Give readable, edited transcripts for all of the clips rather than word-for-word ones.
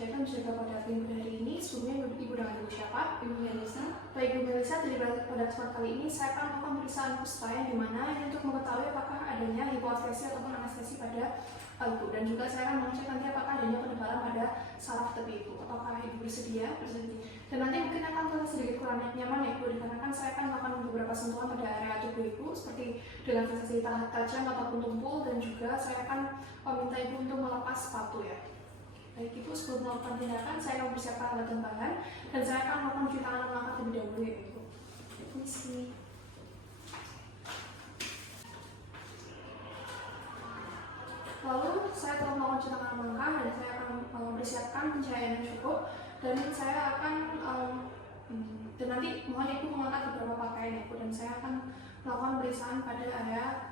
Syaitan bercerita pada minggu hari ini. Sebelumnya Ibu dengan Ibu siapa? Ibu Melisa. Baik Ibu Melisa, pada kesempatan kali ini saya akan melakukan pemeriksaan kusta yang dimana ini untuk mengetahui apakah adanya hipoestesi ataupun anestesi pada Ibu, dan juga saya akan mengecek nanti apakah adanya penebalan pada saraf tepi Ibu. Apakah Ibu bersedia? Dan nanti mungkin akan terasa sedikit kurang nyaman ya Ibu, dikarenakan saya akan melakukan beberapa sentuhan pada area tubuh Ibu seperti dengan sensasi tajam ataupun tumpul, dan juga saya akan meminta Ibu untuk melepas sepatu ya. Baik Ibu, sebelum melakukan tindakan saya akan mempersiapkan alat dan bahan, dan saya akan melakukan cuci tangan dan langkah terlebih dahulu ya Ibu. Permisi. Lalu saya telah melakukan cuci tangan dan langkah, dan saya akan mempersiapkan pencahayaan yang cukup, dan saya akan dan nanti mohon Ibu mengangkat beberapa pakaian Ibu, dan saya akan melakukan pemeriksaan pada area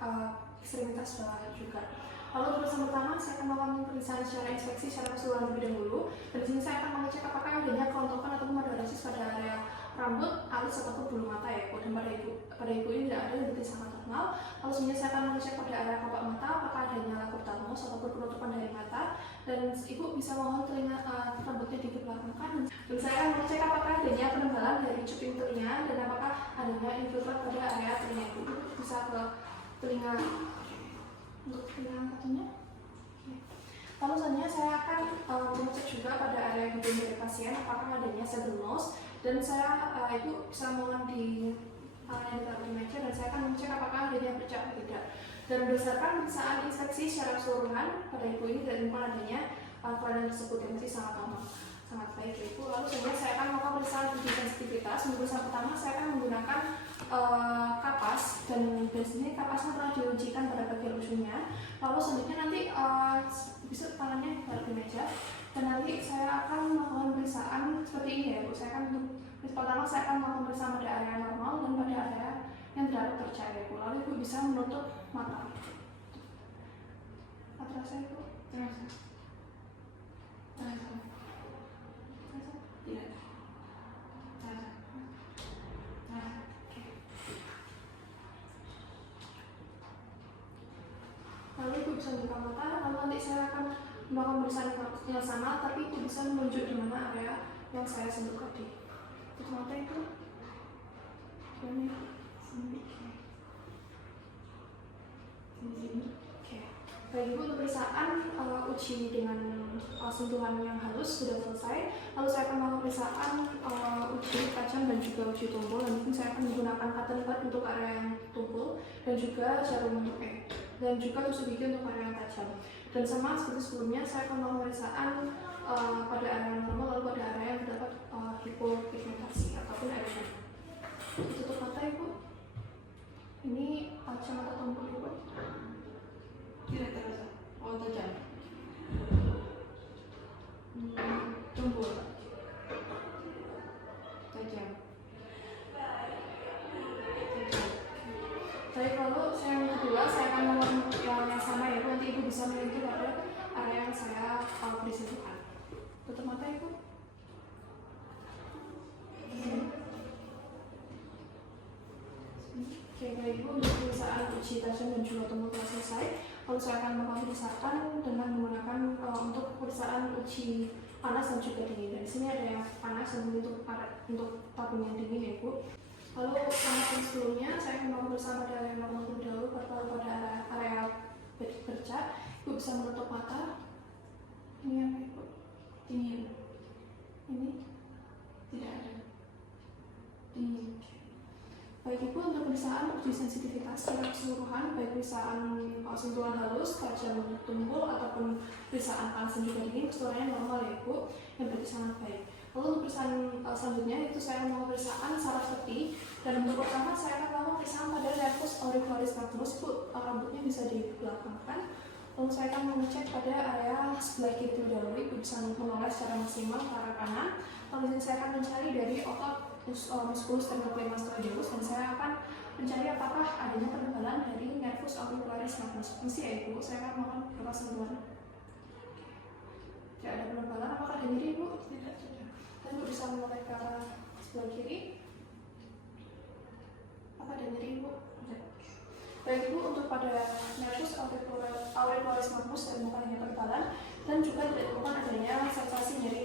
ekstremitas bawah juga. Lalu pemeriksaan pertama saya akan melakukan pemeriksaan secara inspeksi secara keseluruhan terlebih dahulu, dan di sini saya akan mengecek apakah adanya kelontokan ataupun madurasis pada area rambut, alis ataupun bulu mata ya Ibu. Dan pada Ibu ini tidak ada yang berarti sangat normal. Lalu selanjutnya saya akan mengecek pada area kelopak mata apakah adanya lakup talmus ataupun penutupan dari mata, dan Ibu bisa mohon telinga rambutnya dibelakangkan, dan saya akan mengecek apakah adanya penebalan dari cuping telinga dan apakah adanya infiltrat pada area telinga Ibu. Bisa ke telinga untuk telinga katanya. Lalu selanjutnya saya akan mengecek juga pada area hidung dari pasien apakah adanya sedal nose, dan saya Ibu bisa mohon di area ditaruh di meja, dan saya akan mengecek apakah adanya bercak atau tidak. Dan berdasarkan pemeriksaan inspeksi secara keseluruhan pada Ibu ini tidak ditemukan adanya kelainan tersebut yang masih sangat normal, sangat baik ya Ibu. Lalu selanjutnya saya akan melakukan pemeriksaan uji sensitivitas. Untuk pemeriksaan pertama saya akan menggunakan kapas, dan di sini kapasnya telah diujikan pada bagian ujungnya. Lalu selanjutnya nanti bisa tangannya taruh di meja, dan nanti saya akan melakukan pemeriksaan seperti ini ya Ibu. Saya akan pertama saya akan melakukan pemeriksaan pada area normal dan pada area yang tidak terpercaya Ibu. Lalu Ibu bisa menutup mata. Terasa Ibu? Terasa. Terasa. Tidak. Terasa. Terasa. Oke. Lalu Ibu bisa buka mata. Lalu nanti saya akan melakukan pemeriksaan yang sama, tapi itu bisa menunjuk di mana area yang saya sentuh tadi. Tutup mata Ibu. Ini. Sini. Sini. Oke. Baik Ibu, untuk pemeriksaan uji dengan sentuhan yang halus sudah selesai. Lalu saya akan melakukan pemeriksaan uji tajam dan juga uji tumpul. Dan mungkin saya akan menggunakan cotton bud untuk area yang tumpul, dan juga jarum dan juga tusuk gigi untuk area yang tajam. Dan sama seperti sebelumnya, saya akan melakukan pemeriksaan pada area yang normal, lalu pada area yang terdapat hipopigmentasi ataupun erosi. Tutup mata Ibu. Ini tajam atau tumpul Ibu? Tidak terasa. Oh, tajam. Tumpul. Tajam. Baik, lalu yang kedua saya akan melakukan yang sama ya Ibu. Nanti Ibu bisa menyentuh pada area yang saya beri sentuhan. Tutup mata Ibu. Oke, baik Ibu, untuk pemeriksaan uji tajam dan juga tumpul telah selesai. Lalu saya akan memeriksakan dengan menggunakan untuk pemeriksaan uji panas dan juga dingin. Dan di sini ada yang panas dan untuk tabung yang dingin ya Ibu. Lalu panas yang sebelumnya saya akan melakukan pemeriksaan pada area normal terlebih dahulu, baru pada area bercak. Ibu bisa menutup mata. Ini apa Ibu? Dingin. Ini tidak ada. Dingin. Baik Ibu, untuk pemeriksaan uji sensitivitas secara keseluruhan, baik pemeriksaan sentuhan halus, tajam, tumpul, ataupun pemeriksaan panas dan juga dingin, keseluruhannya normal ya Ibu, yang berarti sangat baik. Lalu untuk pemeriksaan selanjutnya itu saya mau pemeriksaan saraf tepi, dan untuk pertama saya akan melakukan pemeriksaan pada nervus auricularis magnus. Ibu rambutnya bisa dibelakangkan. Lalu saya akan mengecek pada area sebelah kiri dahulu. Ibu bisa menoleh secara maksimal ke arah kanan. Lalu saya akan mencari dari otot musculus sternocleidomastoideus, dan saya akan mencari apakah adanya penebalan dari nervus auricularis magnus. Mesti ya Ibu, saya akan melakukan beberapa sentuhan. Tidak ada penebalan. Apakah ada nyeri Ibu? Tidak. Dan Ibu bisa menoleh ke arah sebelah kiri. Apa ada nyeri Ibu? Tidak. Baik Ibu, untuk pada nervus auricularis magnus ditemukan adanya penebalan, dan juga ditemukan adanya sensasi nyeri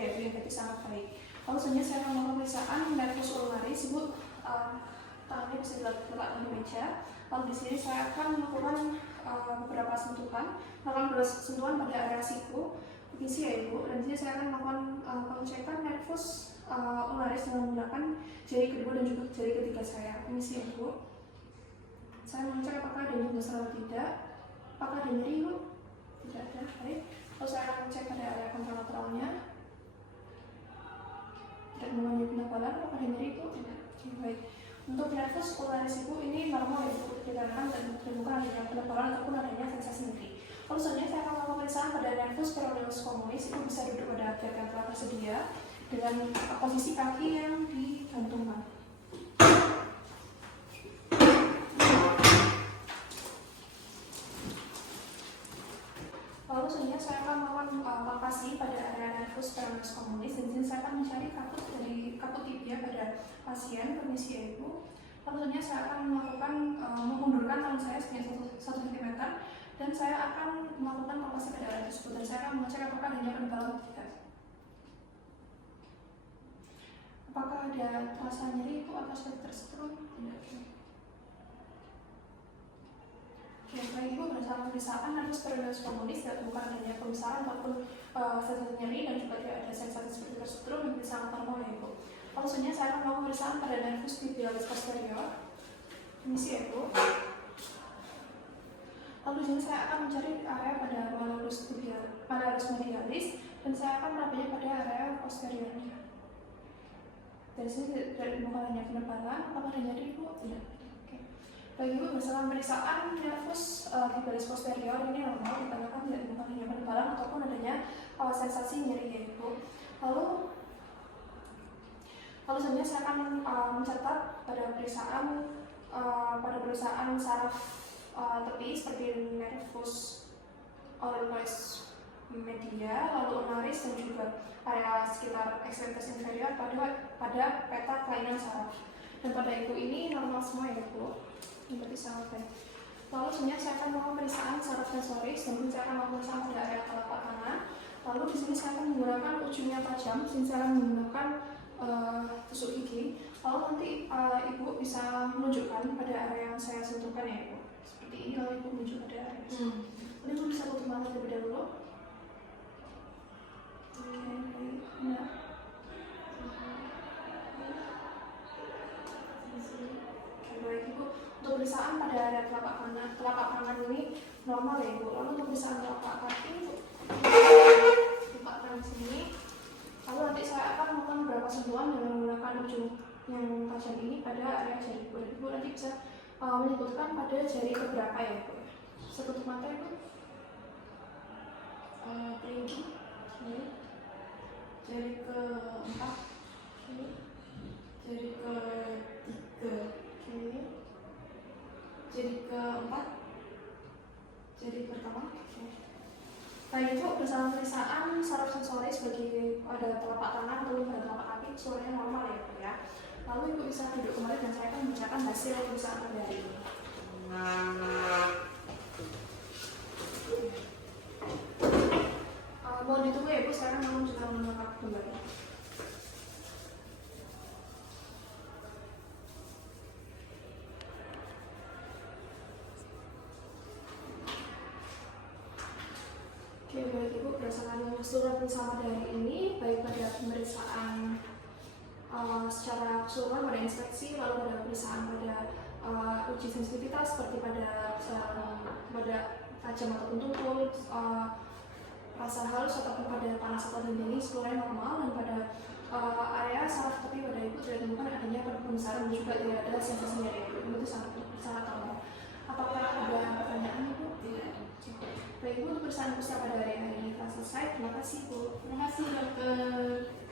Lalu selanjutnya saya akan melakukan pemeriksaan nervus ulnaris. Ibu tangannya bisa diletakkan di meja. Lalu di sini saya akan melakukan beberapa sentuhan, beberapa sentuhan pada area siku, isi ya Ibu. Dan di sini saya akan melakukan pengecekan nervus ulnaris dengan menggunakan jari kedua dan juga jari ketiga saya. Isi ya Ibu. Saya mengecek apakah ada nyeri atau tidak. Apakah ada nyeri Ibu? Tidak ada. Baik. Lalu saya akan cek pada area kontralateralnya. Tidak mengalami penebalan. Apakah ada nyeri Ibu? Tidak. Baik. Untuk nervus ulnaris Ibu ini normal ya Ibu, dikarenakan bukan adanya penebalan ataupun adanya sensasi nyeri. Lalu selanjutnya saya akan melakukan pemeriksaan pada nervus peroneus communis. Ibu bisa duduk pada bed yang telah tersedia dengan posisi kaki yang digantungkan. Lalu selanjutnya saya akan melakukan palpasi pada area nervus peroneus communis. Dan di sini saya akan mencari kaput tibia pada pasien. Permisi ya Ibu. Lalu selanjutnya saya akan melakukan memundurkan tangan saya sekitar 1 cm dan saya akan melakukan palpasi pada area tersebut. Dan saya akan mengecek apakah adanya penebalan atau tidak. Apakah ada terasa nyeri Ibu atau seperti tersetrum? Tidak. Baik Ibu, berdasarkan pemeriksaan nervus peroneus communis tidak temukan adanya pembesaran ataupun sensasi nyeri dan juga tidak ada sensasi seperti tersetrum dan sangat normal ya Ibu. Lalu selanjutnya saya akan melakukan pemeriksaan pada nervus tibialis posterior. Permisi ya Ibu. Lalu di sini saya akan mencari area pada malleolus medialis dan saya akan merapinya pada area posteriornya. Dari sini tidak ditemukan adanya penebalan. Apakah ada nyeri Ibu? Tidak. Bagi Ibu, berdasarkan pemeriksaan nervus tibialis posterior ini normal, dikarenakan tidak ditemukan adanya penebalan ataupun adanya sensasi nyeri ya Ibu. Lalu selanjutnya saya akan mencatat pada pemeriksaan saraf tepi seperti nervus auricularis media, lalu ulnaris dan juga area sekitar ekstremitas inferior pada peta kelainan saraf. Dan pada Ibu ini normal semua ya Ibu. Ini berarti sangat baik. Lalu selanjutnya saya akan melakukan pemeriksaan saraf sensoris dan saya akan melakukan pemeriksaan pada area telapak tangan. Lalu di sini saya akan menggunakan ujungnya tajam, di sini saya akan menggunakan tusuk gigi. Lalu nanti Ibu bisa menunjukkan pada area yang saya sentuhkan ya Ibu. Seperti ini kalau Ibu menunjuk pada area. Lalu Ibu bisa tutup mata terlebih dahulu. Nah. Baik Ibu, untuk pemeriksaan pada area telapak tangan ini normal ya Ibu. Lalu untuk pemeriksaan telapak kaki letakkan di sini. Lalu nanti saya akan melakukan beberapa sentuhan dengan menggunakan ujung yang tajam ini pada area jari Ibu. Ibu nanti bisa menyebutkan pada jari keberapa ya Ibu. Bisa tutup mata Ibu. Kelingking. Jari keempat. Jari ketiga. Jari keempat. Jari pertama. Baik Ibu, bersama pemeriksaan saraf sensoris bagi pada telapak tangan atau pada telapak kaki semuanya normal ya Ibu ya. Lalu Ibu bisa duduk kembali dan saya akan membacakan hasil pemeriksaan pada hari ini. Mohon ditunggu ya Ibu, saya akan menunjukkan lengkap kembali. Oke, baik Ibu, berdasarkan keseluruhan pemeriksaan pada hari ini, baik pada pemeriksaan secara keseluruhan pada inspeksi, lalu pada pemeriksaan pada uji sensitivitas seperti pada tajam ataupun tumpul, rasa halus ataupun pada panas atau dingin seluruhnya normal, dan pada area saraf tepi pada Ibu tidak ditemukan adanya pembesaran dan juga tidak ada sensasi nyeri Ibu. Itu sangat normal. Apakah ada pertanyaan Ibu? Tidak. Baik Ibu, untuk pemeriksaan pada hari ini telah selesai. Terima kasih Ibu. Terima kasih dokter.